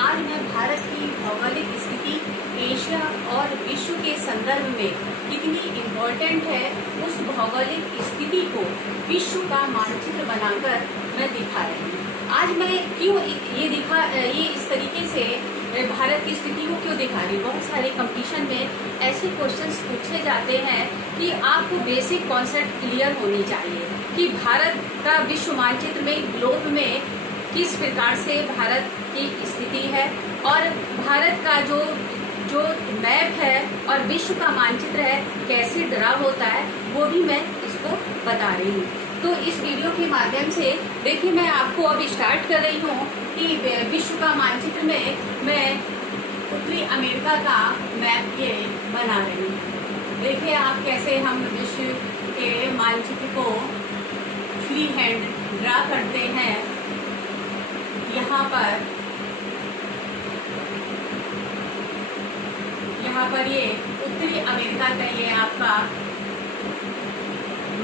आज मैं भारत की भौगोलिक स्थिति एशिया और विश्व के संदर्भ में कितनी इम्पोर्टेंट है उस भौगोलिक स्थिति को विश्व का मानचित्र बनाकर मैं दिखा रही हूँ। आज मैं क्यों ये इस तरीके से भारत की स्थिति को क्यों दिखा रही हूँ। बहुत सारे कंपटीशन में ऐसे क्वेश्चंस पूछे जाते हैं कि आपको बेसिक कॉन्सेप्ट क्लियर होनी चाहिए कि भारत का विश्व मानचित्र में ग्लोब में किस प्रकार से भारत की स्थिति है और भारत का जो मैप है और विश्व का मानचित्र है कैसे ड्रा होता है वो भी मैं इसको बता रही हूँ। तो इस वीडियो के माध्यम से देखिए मैं आपको अब स्टार्ट कर रही हूँ कि विश्व का मानचित्र में मैं उत्तरी अमेरिका का मैप ये बना रही हूँ। देखिए आप कैसे हम विश्व के मानचित्र को फ्री हैंड ड्रा करते हैं। यहाँ पर ये उत्तरी अमेरिका का ये आपका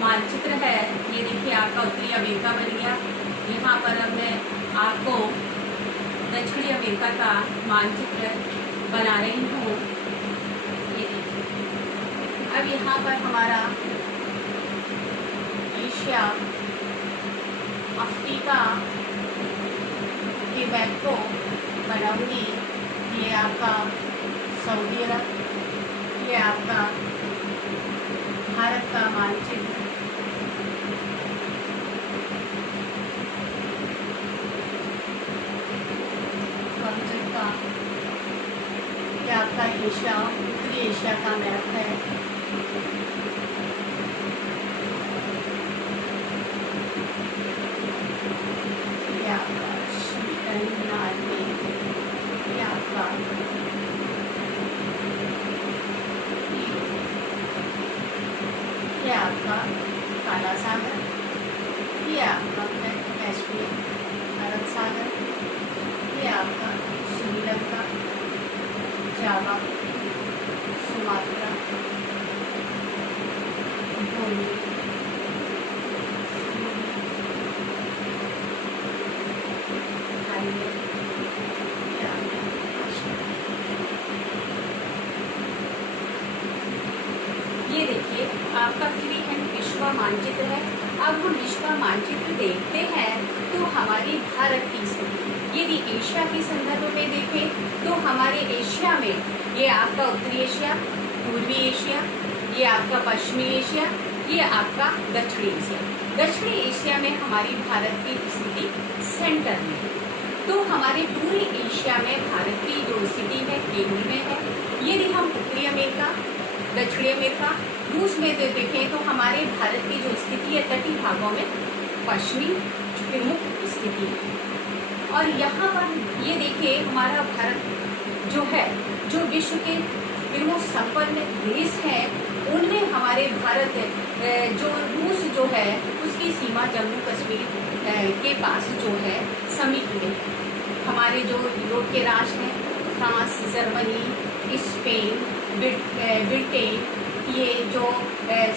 मानचित्र है। ये देखिए आपका उत्तरी अमेरिका बन गया। यहाँ पर अब मैं आपको दक्षिणी अमेरिका का मानचित्र बना रही हूँ। ये देखिए अब यहाँ पर हमारा एशिया अफ्रीका के मैप को बनाऊंगी। ये आपका सऊदी अरब, ये आपका भारत का मानचित्र, का ये आपका एशिया उत्तरी एशिया का मैप है। ये आपका नॉर्वे, ये आपका ये आपका काला सागर, ये आपका कैस्पियन अरब सागर, ये आपका श्रीलंका, जावा, सुमात्रा, भूमि, ये देखिए आपका फ्री हैंड विश्व का मानचित्र है। अब हम विश्व का मानचित्र देखते हैं तो हमारी भारत की स्थिति यदि एशिया के संदर्भ में देखें तो हमारे एशिया में ये आपका उत्तरी एशिया, पूर्वी एशिया, ये आपका पश्चिमी एशिया, ये आपका दक्षिणी एशिया। दक्षिणी एशिया में हमारी भारत की स्थिति सेंटर में है। तो हमारे पूरे एशिया में भारत की जो स्थिति है केंद्र में है। यदि हम उत्तरी अमेरिका, दक्षिणी अमेरिका, रूस में देखें तो हमारे भारत की जो स्थिति है तटीय भागों में पश्चिमी प्रमुख स्थिति है। और यहाँ पर ये देखिए हमारा भारत जो है जो विश्व के प्रमुख संपन्न देश हैं उनमें हमारे भारत जो रूस जो है उसकी सीमा जम्मू कश्मीर के पास जो है समीप में। हमारे जो यूरोप के राष्ट्र हैं फ्रांस, जर्मनी, स्पेन, ब्रिटेन, ये जो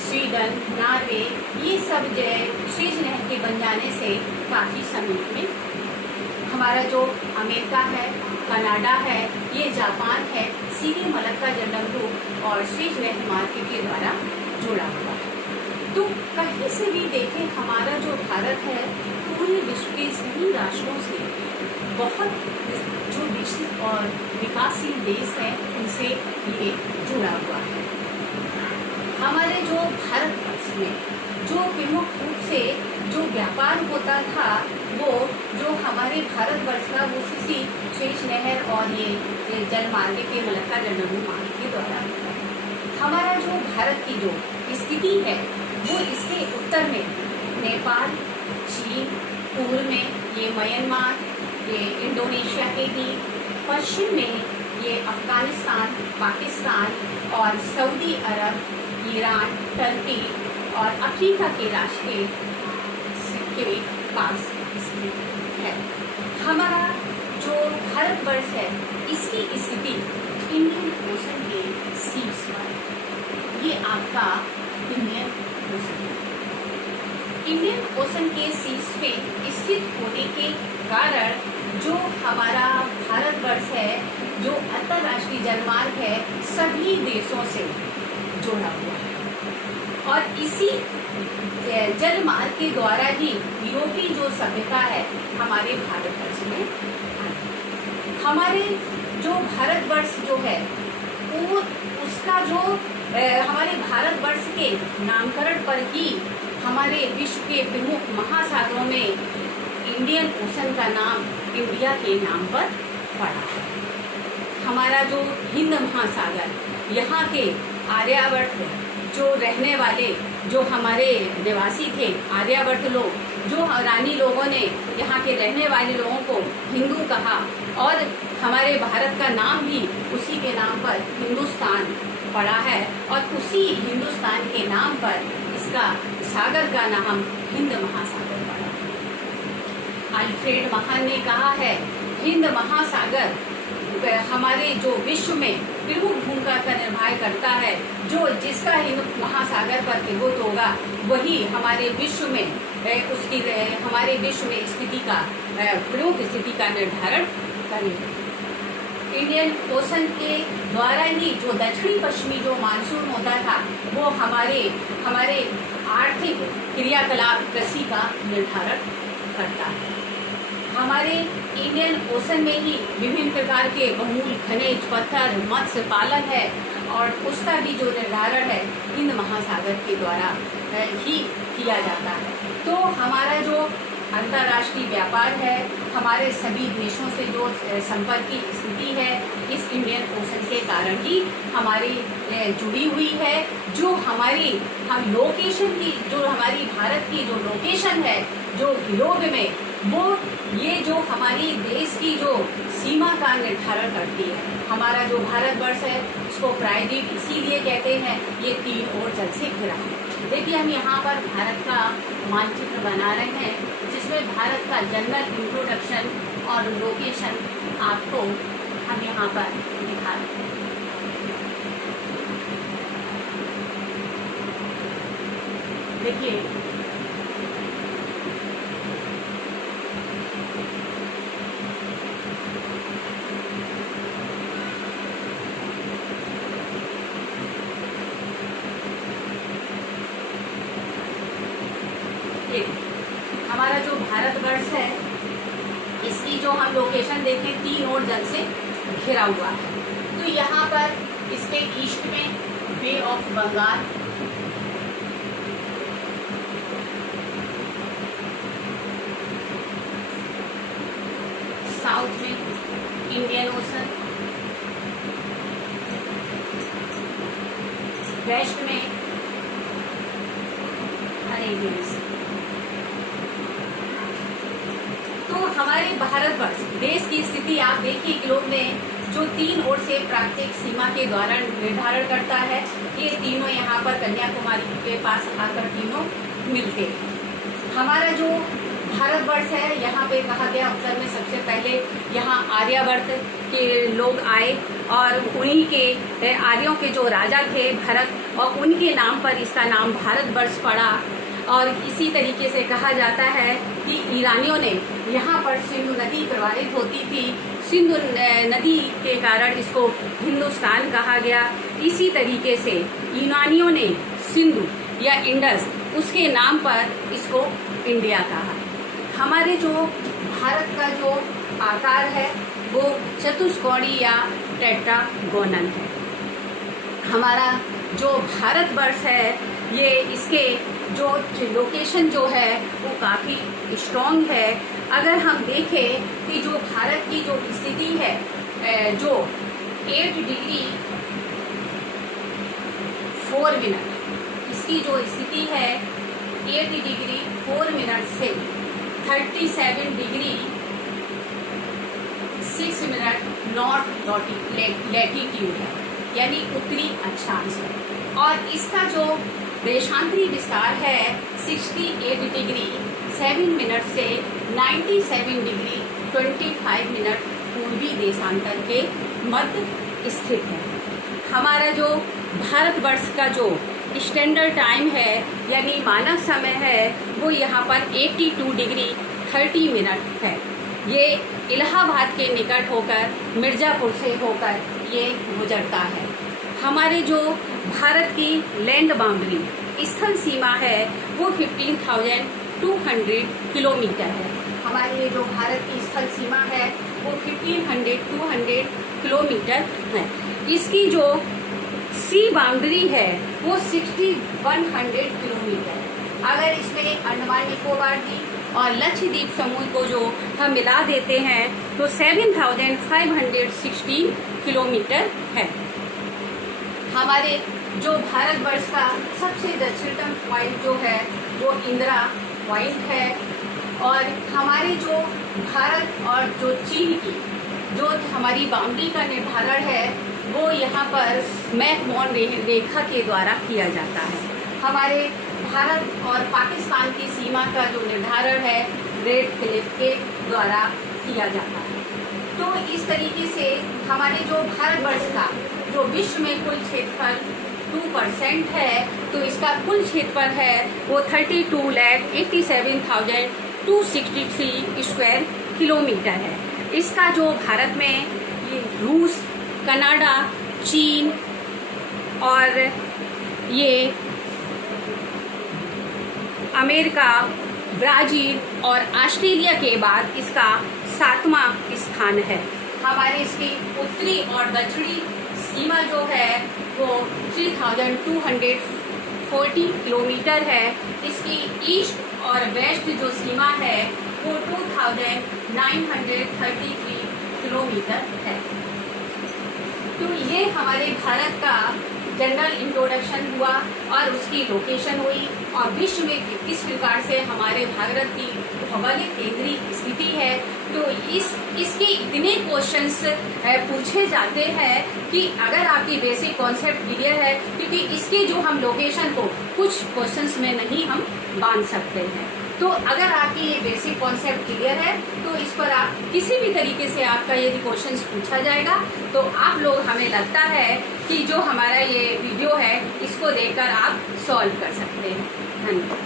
स्वीडन, नॉर्वे, ये सब स्वेज नहर के बन जाने से काफ़ी समीप में। हमारा जो अमेरिका है, कनाडा है, ये जापान है, सीधे मलक्का जलंधर और स्वेज नहर मार्ग के द्वारा जुड़ा हुआ है। तो कहीं से भी देखें हमारा जो भारत है पूरे विश्व के सभी राष्ट्रों से बहुत जो विकसित और विकासशील देश है उनसे ये जुड़ा हुआ है। हमारे जो भारतवर्ष में जो प्रमुख रूप से जो व्यापार होता था वो जो हमारे भारतवर्ष का वो स्वेज नहर और ये जलमार्ग के मलक्का जलंधर मार्ग के द्वारा होता है। हमारा जो भारत की जो स्थिति है वो इसके उत्तर में नेपाल, चीन, पूर्व में ये म्यांमार, ये इंडोनेशिया के द्वीप, पश्चिम में ये अफगानिस्तान, पाकिस्तान और सऊदी अरब, ईरान, टर्की और अफ्रीका के राष्ट्र के पास स्थित है। हमारा जो भारतवर्ष है इसकी स्थिति इंडियन ओशन के शीर्ष पर। ये आपका इंडियन ओशन है। इंडियन ओशन के शीर्ष पे स्थित होने के कारण जो हमारा भारतवर्ष सभी देशों से जुड़ा हुआ है और इसी जल मार्ग के द्वारा ही यूरोपीय जो सभ्यता है हमारे भारतवर्ष में आई। हमारे जो भारतवर्ष जो है वो उसका जो हमारे भारतवर्ष के नामकरण पर ही हमारे विश्व के प्रमुख महासागरों में इंडियन ओशन का नाम इंडिया के नाम पर पड़ा है। हमारा जो हिंद महासागर, यहाँ के आर्यावर्त जो रहने वाले जो हमारे निवासी थे, आर्यावर्त लोग, जो रानी लोगों ने यहाँ के रहने वाले लोगों को हिंदू कहा और हमारे भारत का नाम भी उसी के नाम पर हिंदुस्तान पड़ा है और उसी हिंदुस्तान के नाम पर इसका सागर का नाम हिंद महासागर पड़ा है। अल्फ्रेड महान ने कहा है हिंद महासागर हमारे जो विश्व में प्रमुख भूमिका का निर्वाह करता है, जो जिसका हिंद महासागर पर प्रभुत्व होगा वही हमारे विश्व में उसकी हमारे विश्व में स्थिति का प्रमुख स्थिति का निर्धारण करेगा। इंडियन ओशन के द्वारा ही जो दक्षिणी पश्चिमी जो मानसून होता था वो हमारे आर्थिक क्रियाकलाप कृषि का निर्धारण करता है। हमारे इंडियन ओशन में ही विभिन्न प्रकार के बहुमूल्य खनिज, पत्थर, मत्स्य पालन है और उसका भी जो निर्धारण है हिंद महासागर के द्वारा ही किया जाता है। तो हमारा जो अंतर्राष्ट्रीय व्यापार है, हमारे सभी देशों से जो संपर्क की स्थिति है इस इंडियन ओशन के कारण ही हमारी जुड़ी हुई है। जो हमारी हम लोकेशन की जो हमारी भारत की जो लोकेशन है जो ग्लोब में, वो ये जो हमारी देश की जो सीमा का निर्धारण करती है। हमारा जो भारतवर्ष है उसको प्रायद्वीप इसीलिए कहते हैं, ये 3 ओर जल से घिरा है। देखिए हम यहाँ पर भारत का मानचित्र बना रहे हैं जिसमें भारत का जनरल इंट्रोडक्शन और लोकेशन आपको हम यहाँ पर दिखा रहे हैं। देखिए हमारा जो भारतवर्ष है इसकी जो हम लोकेशन देखें 3 ओर जल से घिरा हुआ है। तो यहाँ पर इसके ईस्ट में बे ऑफ बंगाल, साउथ में इंडियन ओशन, वेस्ट में अरेबियन सी। तो हमारे भारतवर्ष देश की स्थिति आप देखिए ग्लोब में जो 3 ओर से प्राकृतिक सीमा के द्वारा निर्धारण करता है, ये तीनों यहाँ पर कन्याकुमारी के पास आकर तीनों मिलते हैं। हमारा जो भारतवर्ष है यहाँ पे कहा गया उत्तर में सबसे पहले यहाँ आर्यावर्त के लोग आए और उन्हीं के आर्यों के जो राजा थे भरत और उनके नाम पर इसका नाम भारतवर्ष पड़ा। और इसी तरीके से कहा जाता है कि ईरानियों ने यहाँ पर सिंधु नदी प्रवाहित होती थी, सिंधु नदी के कारण इसको हिंदुस्तान कहा गया। इसी तरीके से यूनानियों ने सिंधु या इंडस उसके नाम पर इसको इंडिया कहा। हमारे जो भारत का जो आकार है वो चतुष्कोणीय या टेट्रागोनल है। हमारा जो भारतवर्ष है ये इसके जो लोकेशन जो है वो काफ़ी स्ट्रॉन्ग है। अगर हम देखें कि जो भारत की जो स्थिति है जो 8 डिग्री 4 मिनट, इसकी जो स्थिति है 8 डिग्री 4 मिनट से 37 डिग्री 6 मिनट नॉर्थ लैटिट्यूड है, यानी उत्तरी अक्षांश है। और इसका जो देशांतरी विस्तार है 68 डिग्री 7 मिनट से 97 डिग्री 25 मिनट पूर्वी देशांतर के मध्य स्थित है। हमारा जो भारतवर्ष का जो स्टैंडर्ड टाइम है यानी मानक समय है वो यहाँ पर 82 डिग्री 30 मिनट है। ये इलाहाबाद के निकट होकर मिर्ज़ापुर से होकर ये गुजरता है। हमारे जो भारत की लैंड बाउंड्री स्थल सीमा है वो 15,200 किलोमीटर है। हमारी ये जो भारत की स्थल सीमा है वो 15,200 किलोमीटर है। इसकी जो सी बाउंड्री है वो 6,100 किलोमीटर है। अगर इसमें अंडमान निकोबार द्वीप और लक्षद्वीप समूह को जो हम मिला देते हैं तो 7,516 किलोमीटर है। हमारे जो भारतवर्ष का सबसे दक्षिणतम पॉइंट जो है वो इंदिरा पॉइंट है। और हमारे जो भारत और जो चीन की जो हमारी बाउंड्री का निर्धारण है वो यहाँ पर मैकमोहन रेखा के द्वारा किया जाता है। हमारे भारत और पाकिस्तान की सीमा का जो निर्धारण है रेड क्लिफ के द्वारा किया जाता है। तो इस तरीके से हमारे जो भारतवर्ष का जो विश्व में कुल क्षेत्रफल 2% है तो इसका कुल क्षेत्रफल है वो 32,87,263 स्क्वायर किलोमीटर है। इसका जो भारत में ये रूस, कनाडा, चीन और ये अमेरिका, ब्राज़ील और ऑस्ट्रेलिया के बाद इसका 7वां स्थान है। हमारे इसकी उत्तरी और दक्षिणी सीमा जो है वो 3,240 किलोमीटर है। इसकी ईस्ट और वेस्ट जो सीमा है वो 2,933 किलोमीटर है। तो ये हमारे भारत का जनरल इंट्रोडक्शन हुआ और उसकी लोकेशन हुई और विश्व में किस प्रकार से हमारे भारत की भौगोलिक केंद्रीय स्थिति है। तो इसके इतने क्वेश्चंस पूछे जाते हैं कि अगर आपकी बेसिक कॉन्सेप्ट क्लियर है, क्योंकि इसके जो हम लोकेशन को कुछ क्वेश्चंस में नहीं हम बांध सकते हैं। तो अगर आपकी ये बेसिक कॉन्सेप्ट क्लियर है तो इस पर आप किसी भी तरीके से आपका यदि क्वेश्चंस पूछा जाएगा तो आप लोग, हमें लगता है कि जो हमारा ये वीडियो है इसको देखकर आप सॉल्व कर सकते हैं। धन्यवाद।